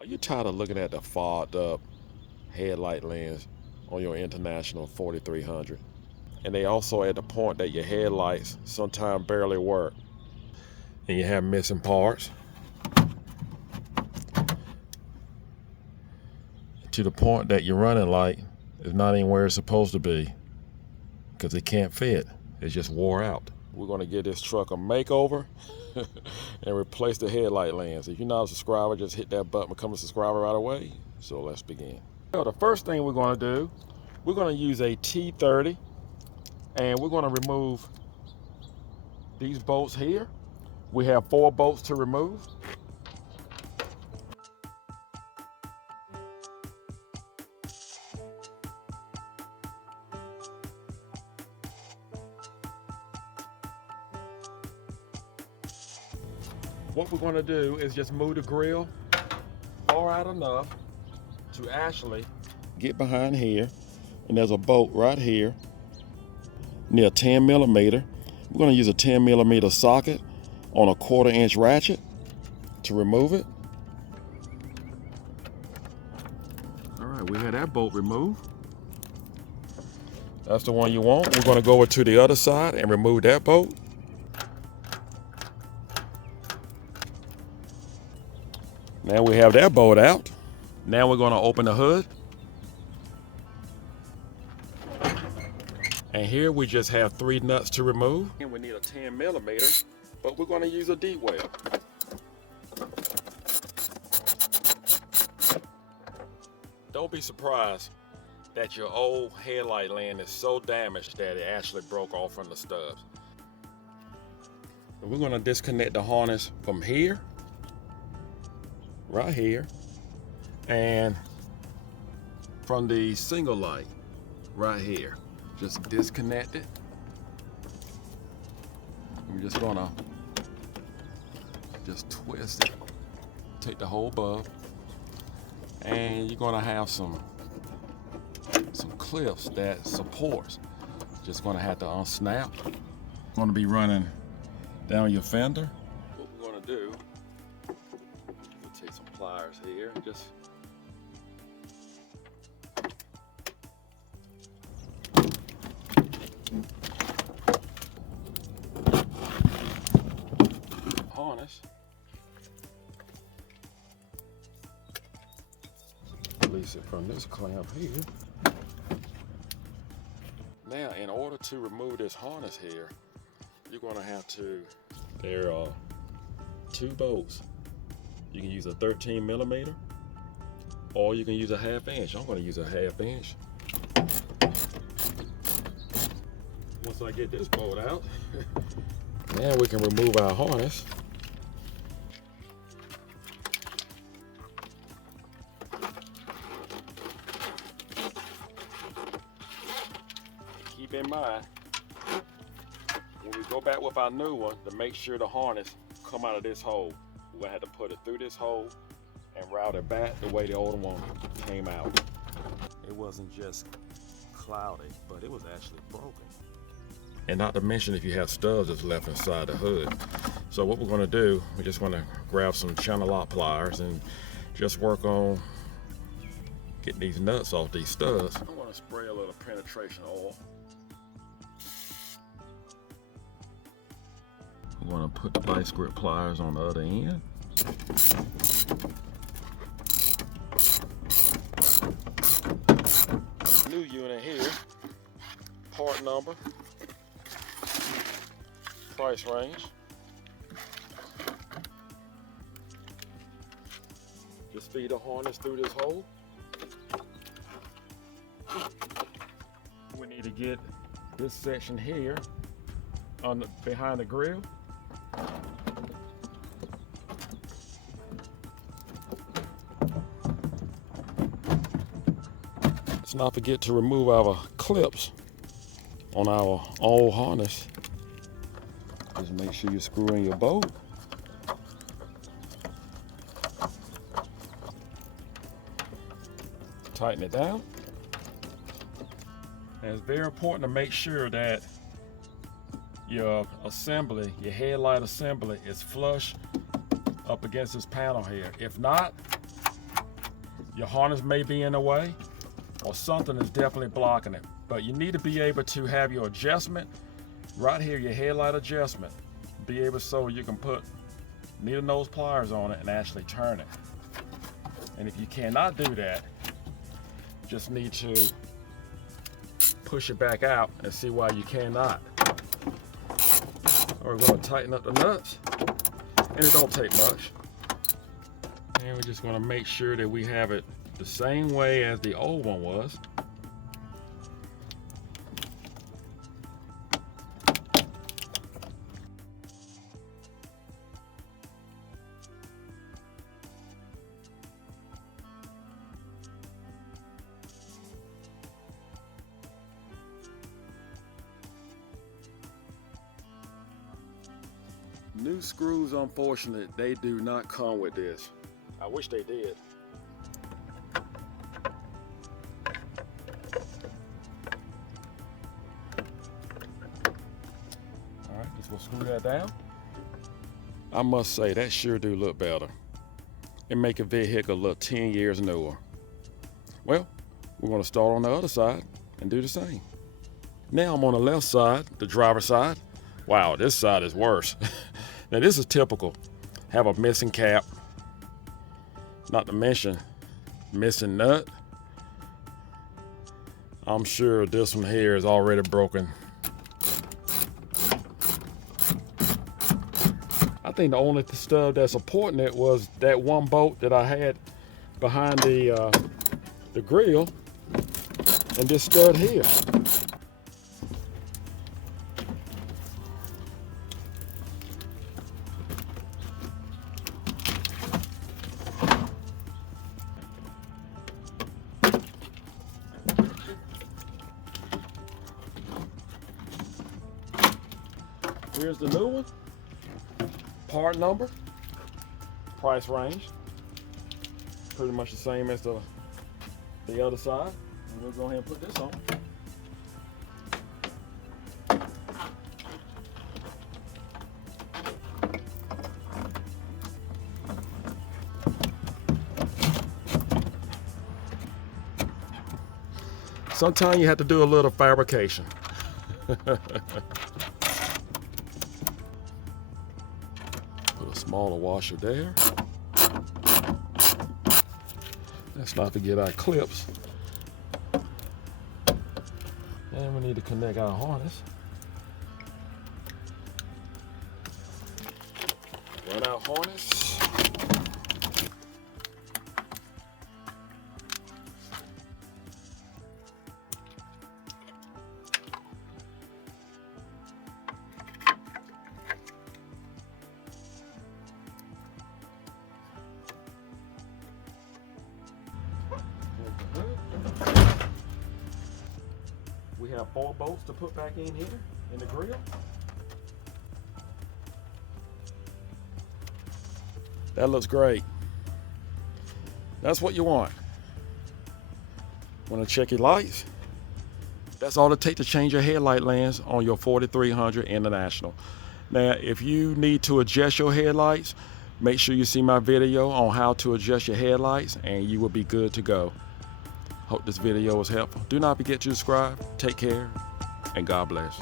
Are you tired of looking at the fogged up headlight lens on your International 4300? And they also at the point that your headlights sometimes barely work and you have missing parts to the point that your running light is not even where it's supposed to be because it can't fit. It's just wore out. We're going to give this truck a makeover and replace the headlight lens. If you're not a subscriber, just hit that button, become a subscriber right away. So let's begin. So the first thing we're going to do, we're going to use a T30 and we're going to remove these bolts here. We have 4 bolts to remove. What we're going to do is just move the grill far out enough to actually get behind here, and there's a bolt right here near 10 millimeter. We're going to use a 10 millimeter socket on a 1/4 inch ratchet to remove it. All right, we had that bolt removed. That's the one you want. We're going to go over to the other side and remove that bolt. Now we have that bolt out. Now we're going to open the hood. And here we just have 3 nuts to remove. And we need a 10 millimeter, but we're going to use a deep well. Don't be surprised that your old headlight lens is so damaged that it actually broke off from the stubs. And we're going to disconnect the harness from here, right here, and from the single light right here. Just disconnect it. We're just gonna just twist it, take the whole bulb, and you're gonna have some clips that supports. Just gonna have to unsnap. Gonna be running down your fender. What we're gonna do, we'll take some pliers here and just harness. Release it from this clamp here. Now, in order to remove this harness here, you're going to have to, there are 2 bolts. You can use a 13 millimeter or you can use a 1/2 inch. I'm going to use a 1/2 inch. Once I get this bolt out, now we can remove our harness. Keep in mind, when we go back with our new one, to make sure the harness come out of this hole, we're gonna have to put it through this hole and route it back the way the old one came out. It wasn't just cloudy, but it was actually broken. And not to mention if you have stubs that's left inside the hood. So what we're gonna do, we're just gonna grab some channel lock pliers and just work on getting these nuts off these stubs. I'm gonna spray a little penetration oil. I'm going to put the vice grip pliers on the other end. New unit here, part number, price range. Just feed the harness through this hole. We need to get this section here on behind the grill. Let's not forget to remove our clips on our old harness. Just make sure you screw in your bolt. Tighten it down. And it's very important to make sure that your assembly, your headlight assembly, is flush up against this panel here. If not, your harness may be in the way or something is definitely blocking it. But you need to be able to have your adjustment right here, your headlight adjustment, be able so you can put needle nose pliers on it and actually turn it. And if you cannot do that, just need to push it back out and see why you cannot. We're going to tighten up the nuts, and it don't take much. And we're just going to make sure that we have it the same way as the old one was. New screws, unfortunately, they do not come with this. I wish they did. All right, just gonna screw that down. I must say, that sure do look better. It make a vehicle look 10 years newer. Well, we're gonna start on the other side and do the same. Now I'm on the left side, the driver's side. Wow, this side is worse. Now this is typical. Have a missing cap, not to mention missing nut. I'm sure this one here is already broken. I think the only stuff that's supporting it was that one bolt that I had behind the grill and this stud here. Here's the new one. Part number, price range, pretty much the same as the other side. And we'll go ahead and put this on. Sometimes you have to do a little fabrication. Smaller washer there. Let's not forget our clips. And we need to connect our harness. Run our harness. We have 4 bolts to put back in here in the grill. That looks great. That's what you want. Want to check your lights? That's all it takes to change your headlight lens on your 4300 International. Now, if you need to adjust your headlights, make sure you see my video on how to adjust your headlights and you will be good to go. Hope this video was helpful. Do not forget to subscribe. Take care and God bless.